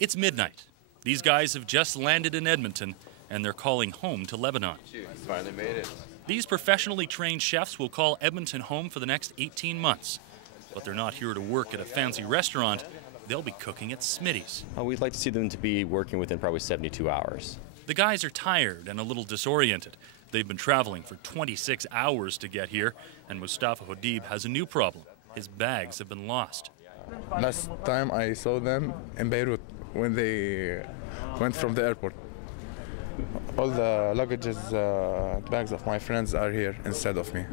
It's midnight. These guys have just landed in Edmonton, and they're calling home to Lebanon. Finally made it. These professionally trained chefs will call Edmonton home for the next 18 months. But they're not here to work at a fancy restaurant. They'll be cooking at Smitty's. We'd like to see them to be working within probably 72 hours. The guys are tired and a little disoriented. They've been traveling for 26 hours to get here, and Mustafa Hodib has a new problem. His bags have been lost. Last time I saw them in Beirut when they went from the airport. All the luggages, bags of my friends are here instead of me.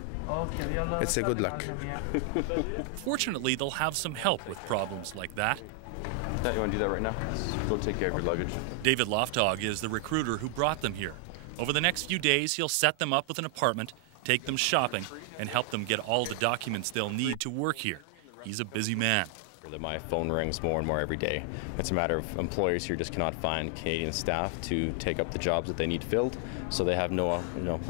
It's a good luck. Fortunately, they'll have some help with problems like that. You want to do that right now? Go take care of your luggage. David Loftog is the recruiter who brought them here. Over the next few days, he'll set them up with an apartment, take them shopping, and help them get all the documents they'll need to work here. He's a busy man. My phone rings more and more every day. It's a matter of employers here just cannot find Canadian staff to take up the jobs that they need filled, so they have no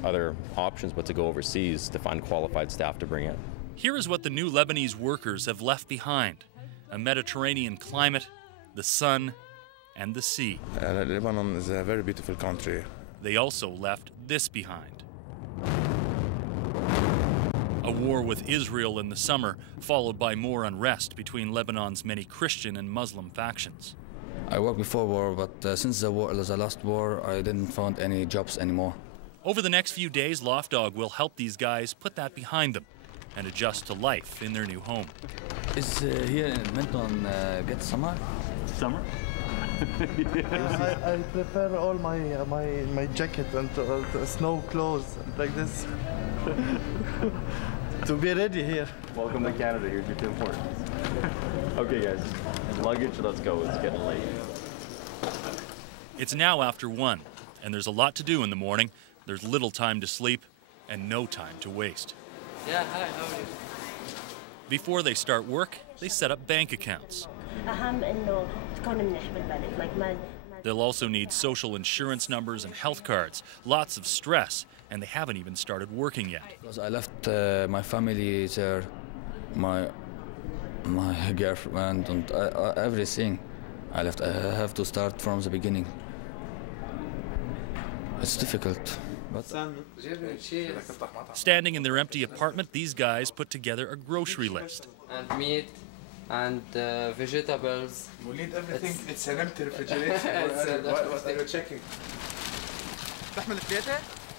other options but to go overseas to find qualified staff to bring in. Here is what the new Lebanese workers have left behind: a Mediterranean climate, the sun, and the sea. Lebanon is a very beautiful country. They also left this behind. A war with Israel in the summer, followed by more unrest between Lebanon's many Christian and Muslim factions. I worked before war, but since the last war, I didn't find any jobs anymore. Over the next few days, Loftog will help these guys put that behind them and adjust to life in their new home. Is here in Edmonton get summer? Summer? I prepare all my jacket and snow clothes like this to be ready here. Welcome to Canada. Here's your Tim Hortons. Okay, guys. Luggage, let's go. It's getting late. It's now after 1, and there's a lot to do in the morning. There's little time to sleep and no time to waste. Yeah, hi, how are you? Before they start work, they set up bank accounts. They'll also need social insurance numbers and health cards. Lots of stress, and they haven't even started working yet. Because I left my family there, my girlfriend and everything. I left. I have to start from the beginning. It's difficult. But standing in their empty apartment, these guys put together a grocery list. And meat and vegetables. We need everything. It's an empty refrigerator. What are you checking?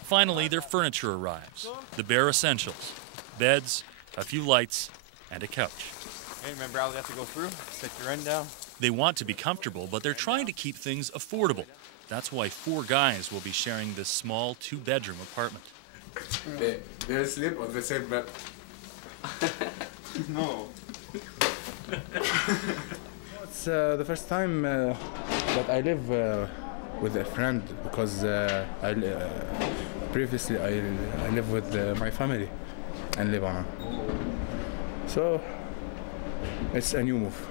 Finally, their furniture arrives. The bare essentials: beds, a few lights, and a couch. Hey, remember how we have to go through? Stick your end down. They want to be comfortable, but they're trying to keep things affordable. That's why 4 guys will be sharing this small 2-bedroom apartment. They sleep on the same bed. No. It's the first time that I live with a friend, because previously I lived with my family in Lebanon. So it's a new move.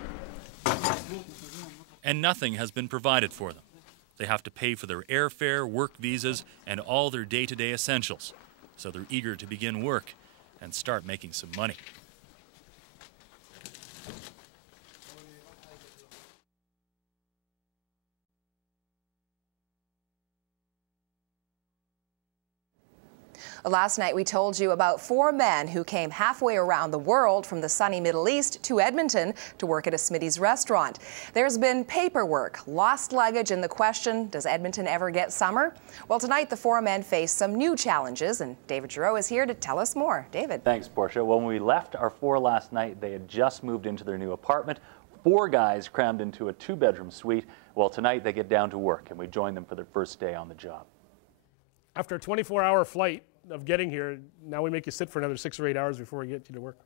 And nothing has been provided for them. They have to pay for their airfare, work visas, and all their day-to-day essentials. So they're eager to begin work and start making some money. Last night we told you about 4 men who came halfway around the world from the sunny Middle East to Edmonton to work at a Smitty's restaurant. There's been paperwork, lost luggage, and the question, does Edmonton ever get summer? Well, tonight the 4 men face some new challenges, and David Giroux is here to tell us more. David. Thanks, Portia. When we left our 4 last night, they had just moved into their new apartment. 4 guys crammed into a 2-bedroom suite. Well, tonight they get down to work, and we join them for their first day on the job. After a 24-hour flight of getting here, now we make you sit for another 6 or 8 hours before we get you to work.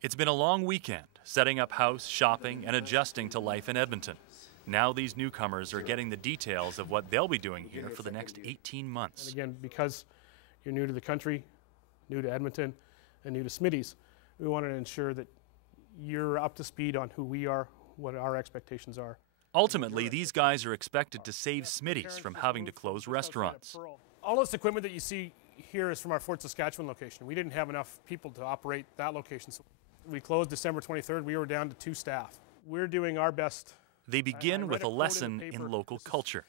It's been a long weekend, setting up house, shopping, and adjusting to life in Edmonton. Now these newcomers are getting the details of what they'll be doing here for the next 18 months. And again, because you're new to the country, new to Edmonton, and new to Smitty's, we wanted to ensure that you're up to speed on who we are, what our expectations are. Ultimately, these guys are expected to save Smitty's from having to close restaurants. All this equipment that you see here is from our Fort Saskatchewan location. We didn't have enough people to operate that location. So We closed December 23rd. We were down to 2 staff. We're doing our best. They begin with a quote in lesson the in paper. local culture.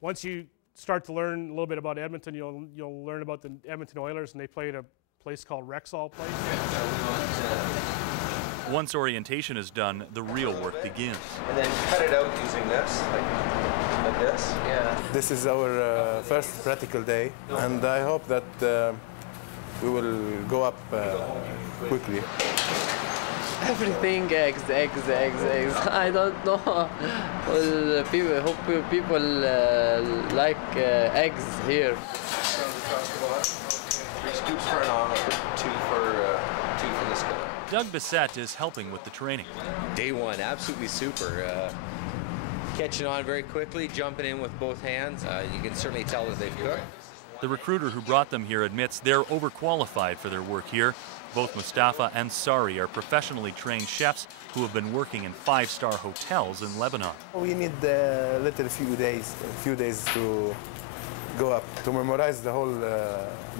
Once you start to learn a little bit about Edmonton, you'll learn about the Edmonton Oilers, and they play at a place called Rexall Place. Once orientation is done, the real work begins. And then cut it out using this, like this. Yeah. This is our first practical day, and I hope that we will go up quickly. Everything eggs. I don't know. Well, people hope people like eggs here. 3 scoops for an omelet, 2 for the skillet. Doug Bissett is helping with the training. Day 1, absolutely super. Catching on very quickly, jumping in with both hands. You can certainly tell that they've cooked. The recruiter who brought them here admits they're overqualified for their work here. Both Mustafa and Sari are professionally trained chefs who have been working in 5-star hotels in Lebanon. We need a few days to go up, to memorize the whole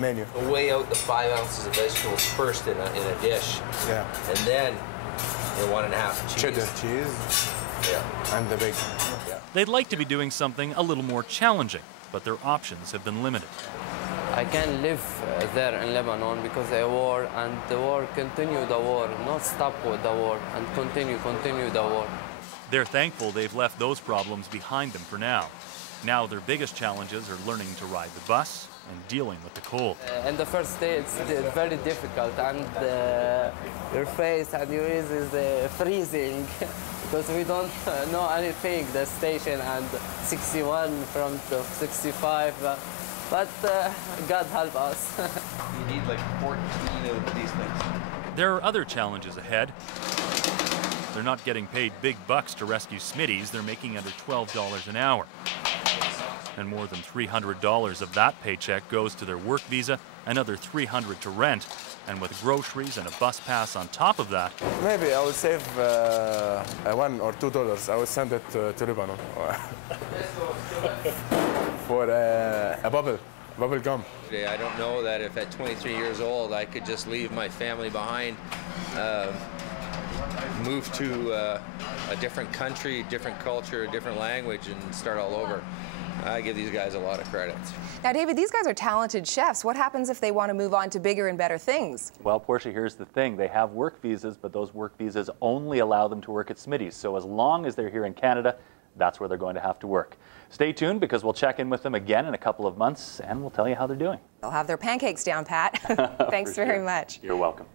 menu. Weigh out the 5 ounces of vegetables first in a dish. Yeah. And then your 1.5 cheese. Cheddar cheese. Yeah. And the bacon. Yeah. They'd like to be doing something a little more challenging, but their options have been limited. I can live there in Lebanon because the war, and the war continue the war, not stop with the war, and continue the war. They're thankful they've left those problems behind them for now. Now their biggest challenges are learning to ride the bus and dealing with the cold. And the first day it's very difficult, and your face and your ears is freezing because we don't know anything, the station, and 61 from 65. But God help us. You need like 14 of these things. There are other challenges ahead. They're not getting paid big bucks to rescue Smitties. They're making under $12 an hour. And more than $300 of that paycheck goes to their work visa, another $300 to rent, and with groceries and a bus pass on top of that. Maybe I will save $1 or $2. I will send it to Lebanon for a bubble gum. I don't know that if at 23 years old I could just leave my family behind, move to a different country, different culture, different language, and start all over. I give these guys a lot of credit. Now, David, these guys are talented chefs. What happens if they want to move on to bigger and better things? Well, Portia, here's the thing. They have work visas, but those work visas only allow them to work at Smitty's. So as long as they're here in Canada, that's where they're going to have to work. Stay tuned because we'll check in with them again in a couple of months and we'll tell you how they're doing. They'll have their pancakes down, Pat. Thanks very much. You're welcome.